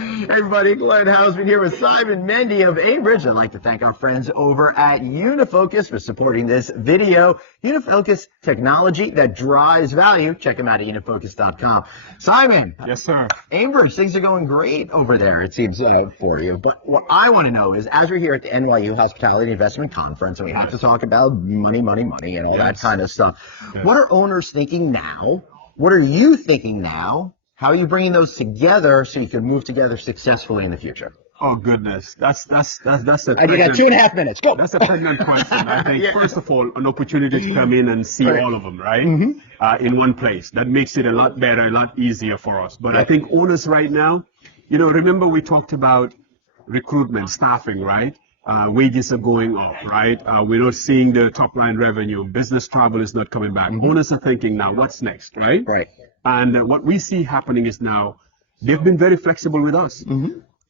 Hey everybody, Glenn Hausman here with Simon Mendy of Aimbridge. I'd like to thank our friends over at Unifocus for supporting this video. Unifocus, technology that drives value. Check them out at unifocus.com. Simon. Yes, sir. Aimbridge, things are going great over there, it seems, for you. But what I want to know is, as we're here at the NYU Hospitality Investment Conference, and we have to talk about money, and all that kind of stuff, what are owners thinking now? What are you thinking now? How are you bringing those together so you can move together successfully in the future? Oh goodness, that's a. You got 2.5 minutes. Go. That's a pregnant question. I think first of all, an opportunity to come in and see all of them, right? In one place. That makes it a lot better, a lot easier for us. But I think owners right now, remember we talked about recruitment, staffing, right? Wages are going up, right? We're not seeing the top line revenue. Business travel is not coming back. Owners are thinking now, what's next, right? Right. And what we see happening is now they've been very flexible with us.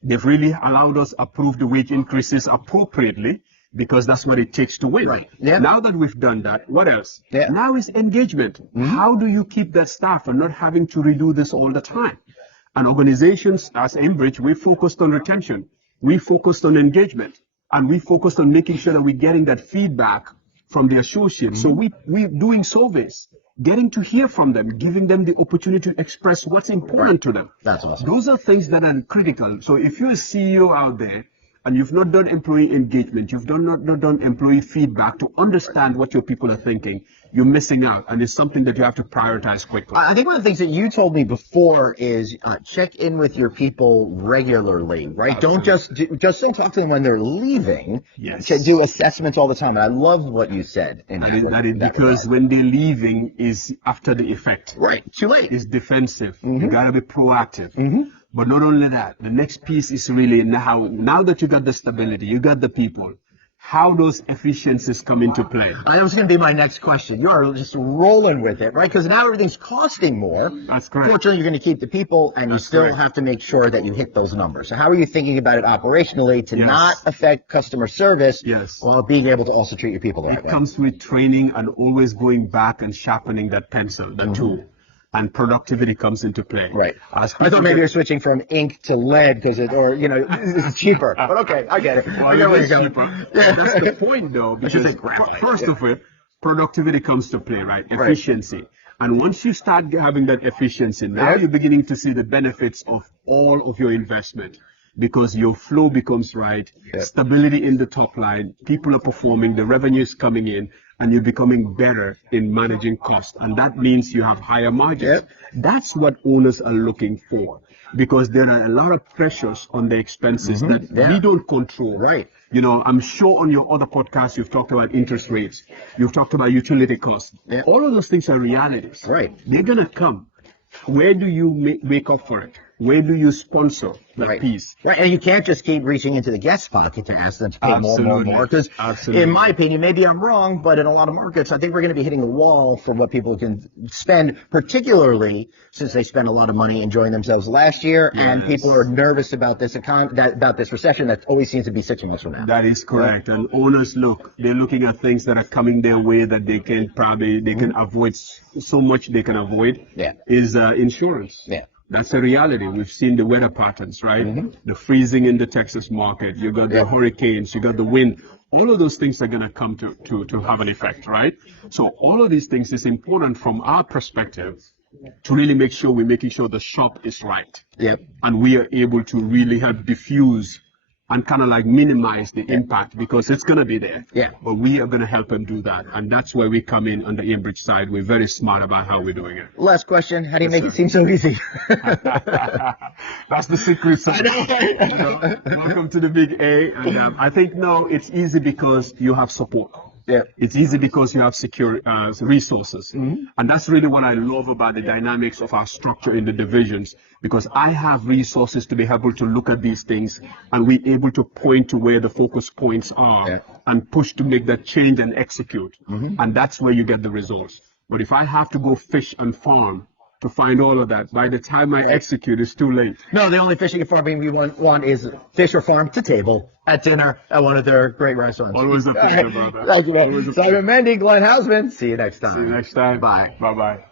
They've really allowed us approve the wage increases appropriately because that's what it takes to win. Right. Yeah. Now that we've done that, what else? Yeah. Now is engagement. How do you keep that staff and not having to redo this all the time? And organizations as Aimbridge, we focused on retention. We focused on engagement. And we focused on making sure that we're getting that feedback from the associates. So we're doing surveys, getting to hear from them, giving them the opportunity to express what's important to them. That's awesome. Those are things that are critical. So if you're a CEO out there and you've not done employee engagement, you've not done employee feedback to understand what your people are thinking, you're missing out. And it's something that you have to prioritize quickly. I think one of the things that you told me before is check in with your people regularly, right? Absolutely. Don't talk to them when they're leaving. Yes. Do assessments all the time. And I love what you said. Because when they're leaving is after the effect. Right. Too late. It's defensive. You got to be proactive. But not only that, the next piece is really now that you got the stability, you got the people, how those efficiencies come into play. That was going to be my next question. You're just rolling with it, right? Because now everything's costing more. That's correct. Fortunately, you're going to keep the people, and you still have to make sure that you hit those numbers. So how are you thinking about it operationally to not affect customer service while being able to also treat your people the right way? It comes with training and always going back and sharpening that pencil, that tool. And productivity comes into play. Right. I thought maybe you're switching from ink to lead because it's cheaper. But okay, I get it. I get where you're going. That's the point, though, because first of all, productivity comes to play, right? Efficiency. And once you start having that efficiency, now you're beginning to see the benefits of all of your investment. Because your flow becomes right, stability in the top line, people are performing, the revenue is coming in, and you're becoming better in managing costs. And that means you have higher margins. That's what owners are looking for, because there are a lot of pressures on the expenses that we don't control. Right. I'm sure on your other podcasts you've talked about interest rates, you've talked about utility costs. All of those things are realities. Right. They're going to come. Where do you make up for it? Where do you sponsor that piece? Right, and you can't just keep reaching into the guest pocket to ask them to pay more. Because, in my opinion, maybe I'm wrong, but in a lot of markets, I think we're going to be hitting a wall for what people can spend, particularly since they spent a lot of money enjoying themselves last year, and people are nervous about this about this recession that always seems to be 6 months from now. That is correct. And owners they're looking at things that are coming their way that they can avoid. So much they can avoid is insurance. That's a reality. We've seen the weather patterns, right? The freezing in the Texas market. You got the hurricanes, you got the wind. All of those things are going to come to have an effect, right? So all of these things is important from our perspective to really make sure we're making sure the shop is right. And we are able to really help diffuse and kind of like minimize the impact, because it's going to be there. But we are going to help them do that. And that's where we come in on the Aimbridge side. We're very smart about how we're doing it. Last question. How do you make it seem so easy? That's the secret sauce. Welcome to the big A. And I think, it's easy because you have support. It's easy because you have secure resources. And that's really what I love about the dynamics of our structure in the divisions, because I have resources to be able to look at these things and we're able to point to where the focus points are and push to make that change and execute. And that's where you get the results. But if I have to go fish and farm to find all of that, by the time I execute, it's too late. No, the only fishing and farming we want is fish or farm to table at dinner at one of their great restaurants. Always a pleasure, brother. Thank you, man. Simon Mendy, Glenn Hausman. See you next time. See you next time. Bye. Bye-bye.